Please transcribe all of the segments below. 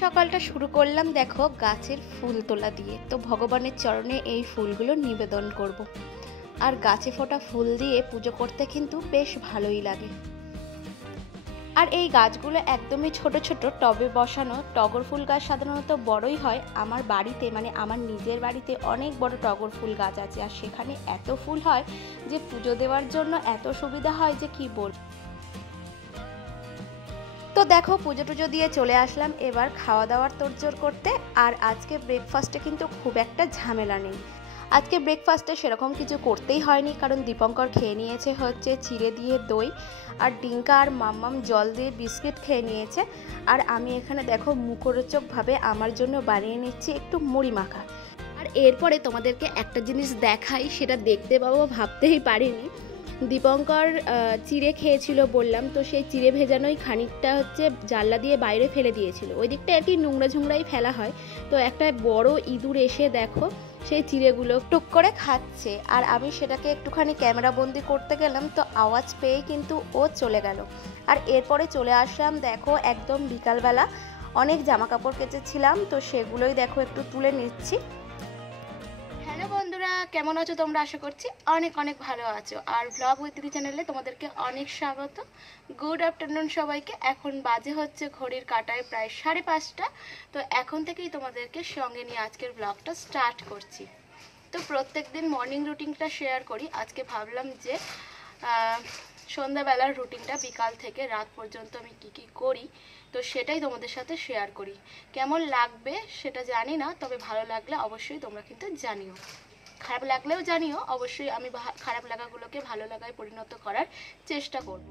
সকালটা শুরু করলাম দেখো গাছের ফুল তোলা দিয়ে। তো ভগবানের চরণে এই ফুলগুলো নিবেদন করব। আর গাছে ফোটা ফুল দিয়ে পুজো করতে কিন্তু বেশ ভালোই লাগে। আর এই গাছগুলো একদমই ছোট ছোট টবে বসানো। টগর ফুল গাছ সাধারণত বড়ই হয়। আমার বাড়িতে মানে আমার নিজের বাড়িতে অনেক বড় টগর ফুল গাছ আছে, আর সেখানে এত ফুল হয় যে পুজো দেওয়ার জন্য এত সুবিধা হয় যে কি বল। তো দেখো পুজো টুজো দিয়ে চলে আসলাম এবার খাওয়া দাওয়ার তোড়জোড় করতে। আর আজকে ব্রেকফাস্টে কিন্তু খুব একটা ঝামেলা নেই। আজকে ব্রেকফাস্টে সেরকম কিছু করতেই হয়নি, কারণ দীপঙ্কর খেয়ে নিয়েছে হচ্ছে চিড়ে দিয়ে দই, আর ডিঙ্কা আর মাম্মাম জল দিয়ে বিস্কিট খেয়ে নিয়েছে। আর আমি এখানে দেখো মুখরোচকভাবে আমার জন্য বানিয়ে নিচ্ছি একটু মুড়ি মাখা। আর এরপরে তোমাদেরকে একটা জিনিস দেখাই, সেটা দেখতে পাবো ভাবতেই পারিনি। দীপঙ্কর চিড়ে খেয়েছিল বললাম, তো সেই চিড়ে ভেজানোই খানিকটা হচ্ছে জানলা দিয়ে বাইরে ফেলে দিয়েছিল। ওই দিকটা আর কি নোংরা ঝুংরাই ফেলা হয়। তো একটা বড় ইঁদুর এসে দেখো সেই চিড়েগুলো টুক করে খাচ্ছে, আর আমি সেটাকে একটুখানি ক্যামেরা বন্দি করতে গেলাম, তো আওয়াজ পেয়েই কিন্তু ও চলে গেল। আর এরপরে চলে আসলাম দেখো একদম বিকালবেলা, অনেক জামা কাপড় কেচেছিলাম, তো সেগুলোই দেখো একটু তুলে নিচ্ছি। হ্যালো বন্ধুরা, কেমন আছো তোমরা? আশা করছি অনেক অনেক ভালো আছো। আর ব্লগ উইথ দিদি চ্যানেলে তোমাদেরকে অনেক স্বাগত। গুড আফটারনুন সবাইকে। এখন বাজে হচ্ছে ঘড়ির কাঁটায় প্রায় 5:30। তো এখন থেকেই তোমাদেরকে সঙ্গে নিয়ে আজকের ব্লগটা স্টার্ট করছি। তো প্রত্যেক দিন মর্নিং রুটিনটা শেয়ার করি। আজকে ভাবলাম যে সন্ধ্যাবেলার রুটিনটা বিকাল থেকে রাত পর্যন্ত আমি কি করি, তো সেটাই তোমাদের সাথে শেয়ার করি। কেমন লাগবে সেটা জানি না, তবে ভালো লাগলে অবশ্যই তোমরা কিন্তু জানিও, খারাপ লাগলেও জানিও। অবশ্যই আমি খারাপ লাগাগুলোকে ভালো লাগায় পরিণত করার চেষ্টা করব।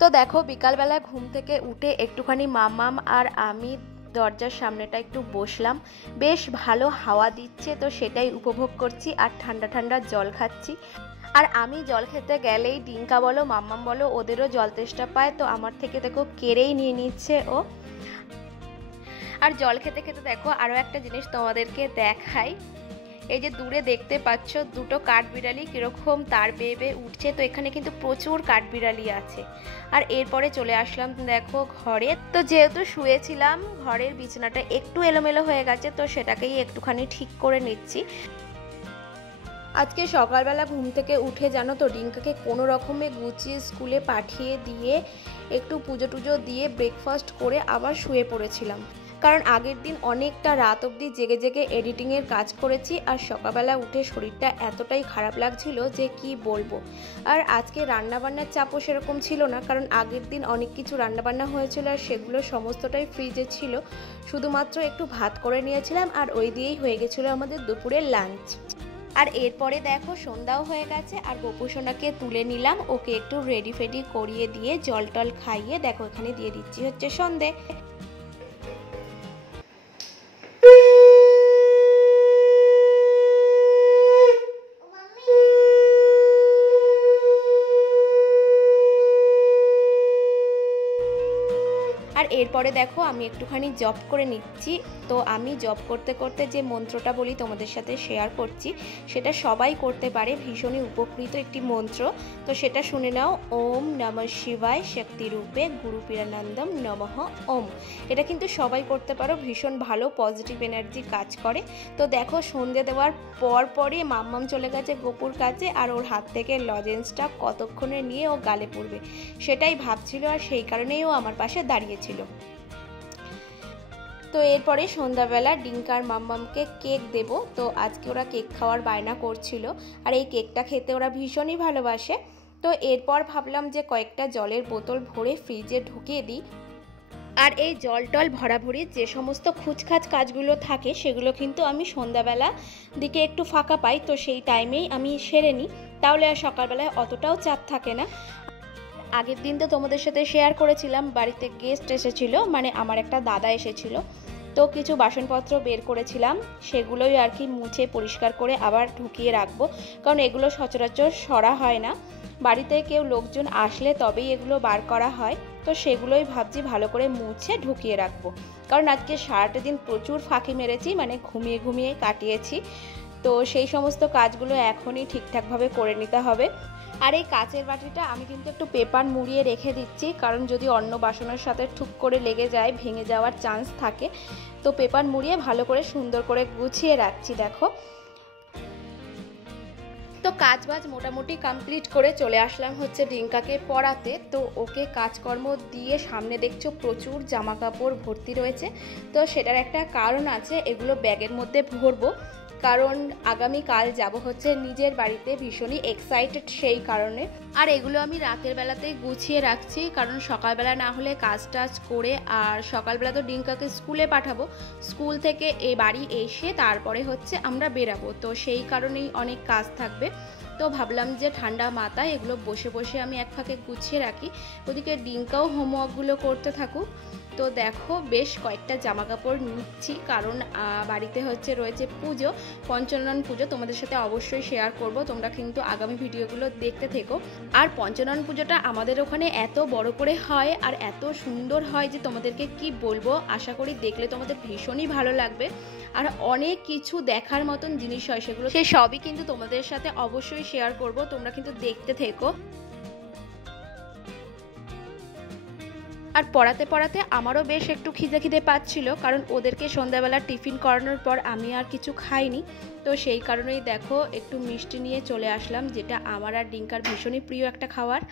তো দেখো বিকালবেলা ঘুম থেকে উঠে একটুখানি মাম্মাম আর আমি দরজার সামনেটা একটু বসলাম। বেশ ভালো হাওয়া দিচ্ছে, তো সেটাই উপভোগ করছি আর ঠান্ডা ঠান্ডা জল খাচ্ছি। আর আমি জল খেতে গেলেই ডিঙ্কা বলো মাম্মাম বলো ওদেরও জল তেষ্টা পায়, তো আমার থেকে দেখো কেড়েই নিয়ে নিচ্ছে ও। আর জল খেতে খেতে দেখো আরও একটা জিনিস তোমাদেরকে দেখাই। এই যে দূরে দেখতে পাচ্ছ দুটো কাঠবিড়ালি কিরকম তার বেয়ে বেয়ে উঠছে, তো এখানে কিন্তু প্রচুর কাঠবিড়ালি আছে। আর এরপরে চলে আসলাম দেখো ঘরে। তো যেহেতু শুয়েছিলাম ঘরের বিছানাটা একটু এলোমেলো হয়ে গেছে, তো সেটাকেই একটুখানি ঠিক করে নিচ্ছি। আজকে সকালবেলা ঘুম থেকে উঠে জানো তো ডিঙ্কাকে কোনো রকমে গুছিয়ে স্কুলে পাঠিয়ে দিয়ে একটু পুজো টুজো দিয়ে ব্রেকফাস্ট করে আবার শুয়ে পড়েছিলাম, কারণ আগের দিন অনেকটা রাত অবধি জেগে জেগে এডিটিংয়ের কাজ করেছি। আর সকালবেলা উঠে শরীরটা এতটাই খারাপ লাগছিল যে কি বলবো। আর আজকে রান্নাবান্নার চাপও সেরকম ছিল না, কারণ আগের দিন অনেক কিছু রান্নাবান্না হয়েছিল আর সেগুলো সমস্তটাই ফ্রিজে ছিল। শুধুমাত্র একটু ভাত করে নিয়েছিলাম আর ওই দিয়েই হয়ে গেছিলো আমাদের দুপুরের লাঞ্চ। আর এরপরে দেখো সন্ধ্যাও হয়ে গেছে, আর গোপুসোনাকে তুলে নিলাম, ওকে একটু রেডি ফেডি করিয়ে দিয়ে জল টল খাইয়ে দেখো এখানে দিয়ে দিচ্ছি হচ্ছে সন্ধে। আর এরপরে দেখো আমি একটুখানি জব করে নিচ্ছি। তো আমি জব করতে করতে যে মন্ত্রটা বলি তোমাদের সাথে শেয়ার করছি, সেটা সবাই করতে পারে, ভীষণই উপকৃত একটি মন্ত্র। তো সেটা শুনে নাও। ওম নমঃ শিবায় শক্তি রূপে গুরু পীরানন্দম নমঃ ওম। এটা কিন্তু সবাই করতে পারো, ভীষণ ভালো পজিটিভ এনার্জি কাজ করে। তো দেখো সন্ধে দেওয়ার পরই মাম্মাম চলে গেছে গোপুর কাছে, আর ওর হাত থেকে লজেন্সটা কতক্ষণে নিয়ে ও গালে পড়বে সেটাই ভাবছিল, আর সেই কারণেই ও আমার পাশে দাঁড়িয়েছিল। তো এরপরে সন্ধ্যাবেলা ডিঙ্কার মাম্মামকে কেক দেব। তো আজকে ওরা কেক খাওয়ার বায়না করছিল, আর এই কেকটা খেতে ওরা ভীষণই ভালোবাসে। তো এরপর ভাবলাম যে কয়েকটা জলের বোতল ভরে ফ্রিজে ঢুকিয়ে দিই। আর এই জল টল ভরাভরি যে সমস্ত খুচখাচ কাজগুলো থাকে সেগুলো কিন্তু আমি সন্ধ্যাবেলা দিকে একটু ফাঁকা পাই, তো সেই টাইমেই আমি সেরে নিই, তাহলে আর সকালবেলায় অতটাও চাপ থাকে না। আগের দিন তো তোমাদের সাথে শেয়ার করেছিলাম বাড়িতে গেস্ট এসেছিল, মানে আমার একটা দাদা এসেছিল। তো কিছু বাসনপত্র বের করেছিলাম, সেগুলোই আর কি মুছে পরিষ্কার করে আবার ঢুকিয়ে রাখবো, কারণ এগুলো সচরাচর সরা হয় না। বাড়িতে কেউ লোকজন আসলে তবেই এগুলো বার করা হয়। তো সেগুলোই ভাবছি ভালো করে মুছে ঢুকিয়ে রাখবো, কারণ আজকে সারাটা দিন প্রচুর ফাঁকি মেরেছি, মানে ঘুমিয়ে ঘুমিয়ে কাটিয়েছি। তো সেই সমস্ত কাজগুলো এখনই ঠিকঠাকভাবে করে নিতে হবে। আর এই কাচের বাটিটা আমি কিন্তু একটু পেপার মুড়িয়ে রেখে দিচ্ছি, কারণ যদি অন্য বাসনের সাথে ঠুক করে লেগে যায় ভেঙে যাওয়ার চান্স থাকে। তো পেপার মুড়িয়ে ভালো করে সুন্দর করে গুছিয়ে রাখছি। দেখো, তো কাজবাজ মোটামুটি কমপ্লিট করে চলে আসলাম হচ্ছে ডিঙ্কাকে পড়াতে। তো ওকে কাজকর্ম দিয়ে সামনে দেখছো প্রচুর জামা কাপড় ভর্তি রয়েছে। তো সেটার একটা কারণ আছে, এগুলো ব্যাগের মধ্যে ভরবো, কারণ আগামীকাল যাব হচ্ছে নিজের বাড়িতে, ভীষণই এক্সাইটেড সেই কারণে। আর এগুলো আমি রাতের বেলাতেই গুছিয়ে রাখছি, কারণ সকালবেলা না হলে কাজ টাজ করে, আর সকালবেলা তো ডিঙ্কাকে স্কুলে পাঠাবো, স্কুল থেকে এই বাড়ি এসে তারপরে হচ্ছে আমরা বেরাবো। তো সেই কারণেই অনেক কাজ থাকবে। তো ভাবলাম যে ঠান্ডা মাথায় এগুলো বসে বসে আমি এক ফাঁকে গুছিয়ে রাখি, ওদিকে ডিঙ্কাও হোমওয়ার্কগুলো করতে থাকুক। তো দেখো, বেশ কয়েকটা জামা কাপড় নিচ্ছি, কারণ বাড়িতে হচ্ছে রয়েছে পুজো, পঞ্চনন পুজো। তোমাদের সাথে অবশ্যই শেয়ার করব, তোমরা কিন্তু আগামী ভিডিওগুলো দেখতে থেকো। আর পঞ্চনন পুজোটা আমাদের ওখানে এত বড় করে হয় আর এত সুন্দর হয় যে তোমাদেরকে কি বলবো, আশা করি দেখলে তোমাদের ভীষণই ভালো লাগবে। আর অনেক কিছু দেখার মতন জিনিস হয় সেগুলো, সেই সবই কিন্তু তোমাদের সাথে অবশ্যই শেয়ার করব, তোমরা কিন্তু দেখতে থেকো। আর পড়াতে পড়াতে আমারও বেশ একটু খিদে পাচ্ছিল, কারণ ওদেরকে সন্ধ্যাবেলা টিফিন করানোর পর আমি আর কিছু খাইনি। তো সেই কারণেই দেখো একটু মিষ্টি নিয়ে চলে আসলাম, যেটা আমার আর ডিঙ্কার ভীষণই প্রিয় একটা খাবার,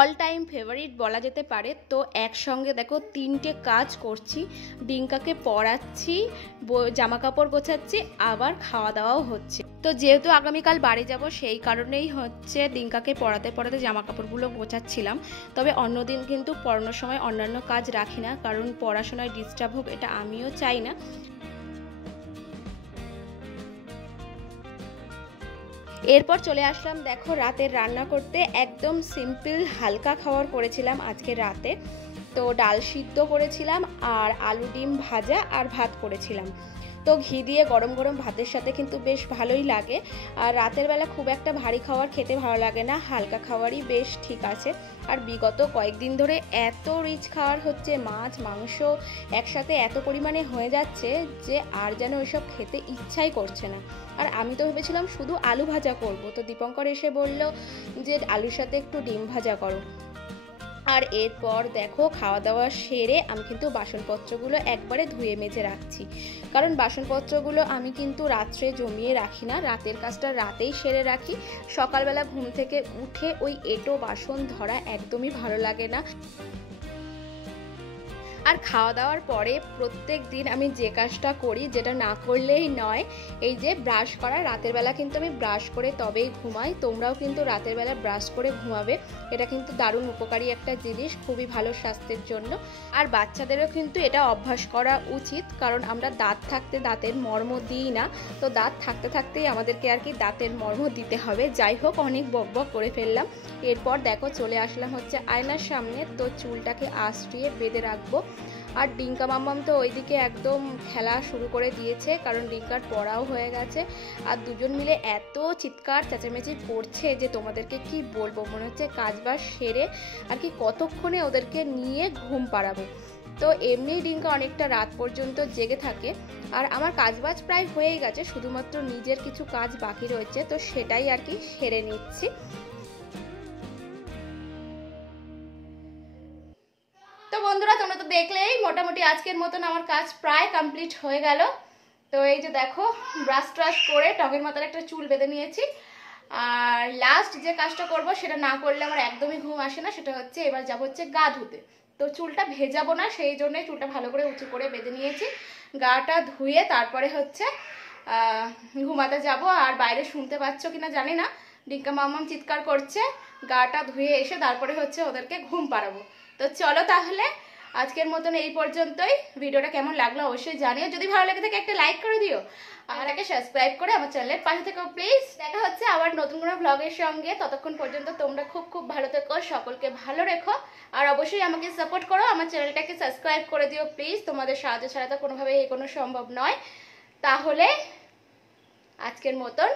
অল টাইম ফেভারিট বলা যেতে পারে। তো একসঙ্গে দেখো 3টে কাজ করছি, ডিঙ্কাকে পড়াচ্ছি, জামা কাপড় গোছাচ্ছি, আবার খাওয়া দাওয়াও হচ্ছে। তো যেহেতু আগামীকাল বাড়ি যাব সেই কারণেই হচ্ছে ডিঙ্কাকে পড়াতে পড়াতে জামা কাপড়গুলো গোছাচ্ছিলাম। তবে অন্যদিন কিন্তু পড়ানোর সময় অন্যান্য কাজ রাখি না, কারণ পড়াশোনায় ডিস্টার্ব হোক এটা আমিও চাই না। এরপর চলে আসলাম দেখো রাতের রান্না করতে। একদম সিম্পল হালকা খাবার করেছিলাম আজকে রাতে। তো ডাল সিদ্ধ করেছিলাম, আর আলু ডিম ভাজা, আর ভাত করেছিলাম। তো ঘি দিয়ে গরম গরম ভাতের সাথে কিন্তু বেশ ভালোই লাগে। আর রাতের বেলা খুব একটা ভারী খাবার খেতে ভালো লাগে না, হালকা খাবারই বেশ ঠিক আছে। আর বিগত কয়েকদিন ধরে এত রিচ খাবার হচ্ছে, মাছ মাংস একসাথে এত পরিমাণে হয়ে যাচ্ছে যে আর যেন ওইসব খেতে ইচ্ছাই করছে না। আর আমি তো ভেবেছিলাম শুধু আলু ভাজা করব, তো দীপঙ্কর এসে বলল যে আলুর সাথে একটু ডিম ভাজা করো। আর এরপর দেখো খাওয়া দাওয়া সেরে আমি কিন্তু বাসনপত্রগুলো একবারে ধুয়ে মেজে রাখছি, কারণ বাসনপত্রগুলো আমি কিন্তু রাত্রে জমিয়ে রাখি না, রাতের কাজটা রাতেই সেরে রাখি। সকালবেলা ঘুম থেকে উঠে ওই এঁটো বাসন ধরা একদমই ভালো লাগে না। আর খাওয়া দাওয়ার পরে প্রত্যেক দিন আমি যে কাজটা করি, যেটা না করলেই নয়, এই যে ব্রাশ করা। রাতের বেলা কিন্তু আমি ব্রাশ করে তবেই ঘুমাই, তোমরাও কিন্তু রাতের বেলা ব্রাশ করে ঘুমাবে, এটা কিন্তু দারুণ উপকারী একটা জিনিস, খুবই ভালো স্বাস্থ্যের জন্য। আর বাচ্চাদেরও কিন্তু এটা অভ্যাস করা উচিত, কারণ আমরা দাঁত থাকতে দাঁতের মর্ম দিই না, তো দাঁত থাকতে থাকতেই আমাদেরকে আর কি দাঁতের মর্ম দিতে হবে। যাই হোক, অনেক বকবক করে ফেললাম। এরপর দেখো চলে আসলাম হচ্ছে আয়নার সামনে, তো চুলটাকে আঁচড়িয়ে বেঁধে রাখবো। আর ডিঙ্কা মাম্মাম তো ওইদিকে একদম খেলা শুরু করে দিয়েছে, কারণ ডিঙ্কার পড়াও হয়ে গেছে। আর দুজন মিলে এত চিৎকার চেঁচামেচি করছে যে তোমাদেরকে কি বলবো, মনে হচ্ছে কাজবাজ সেরে আর কি কতক্ষণে ওদেরকে নিয়ে ঘুম পাড়াবো। তো এমনি ডিঙ্কা অনেকটা রাত পর্যন্ত জেগে থাকে। আর আমার কাজবাজ প্রায় হয়েই গেছে, শুধুমাত্র নিজের কিছু কাজ বাকি রয়েছে, তো সেটাই আর কি সেরে নিচ্ছি। তো বন্ধুরা, তোমরা তো দেখলেই মোটামুটি আজকের মতন আমার কাজ প্রায় কমপ্লিট হয়ে গেল। তো এই যে দেখো ব্রাশ ট্রাশ করে টগের মাথার একটা চুল বেঁধে নিয়েছি। আর লাস্ট যে কাজটা করব সেটা না করলে আমার একদমই ঘুম আসে না, সেটা হচ্ছে এবার যাব হচ্ছে গা ধুতে। তো চুলটা ভেজাবো না, সেই জন্যই চুলটা ভালো করে উঁচু করে বেঁধে নিয়েছি। গাটা ধুয়ে তারপরে হচ্ছে ঘুমাতে যাব। আর বাইরে শুনতে পাচ্ছ কিনা জানি না, ডিঙ্কা মাম্মাম চিৎকার করছে। গাটা ধুয়ে এসে তারপরে হচ্ছে ওদেরকে ঘুম পাড়াবো। তো চলো তাহলে আজকের মতন এই পর্যন্তই। ভিডিওটা কেমন লাগলো অবশ্যই জানিও, যদি ভালো লেগে থাকে একটা লাইক করে দিও, আর একটা সাবস্ক্রাইব করে আমার চ্যানেলের পাশে থেকো প্লিজ। দেখা হচ্ছে আবার নতুন কোনো ব্লগের সঙ্গে, ততক্ষণ পর্যন্ত তোমরা খুব খুব ভালো থেকো, সকলকে ভালো রেখো। আর অবশ্যই আমাকে সাপোর্ট করো, আমার চ্যানেলটাকে সাবস্ক্রাইব করে দিও প্লিজ, তোমাদের সাহায্য ছাড়া তো কোনোভাবেই এগোনো সম্ভব নয়। তাহলে আজকের মতন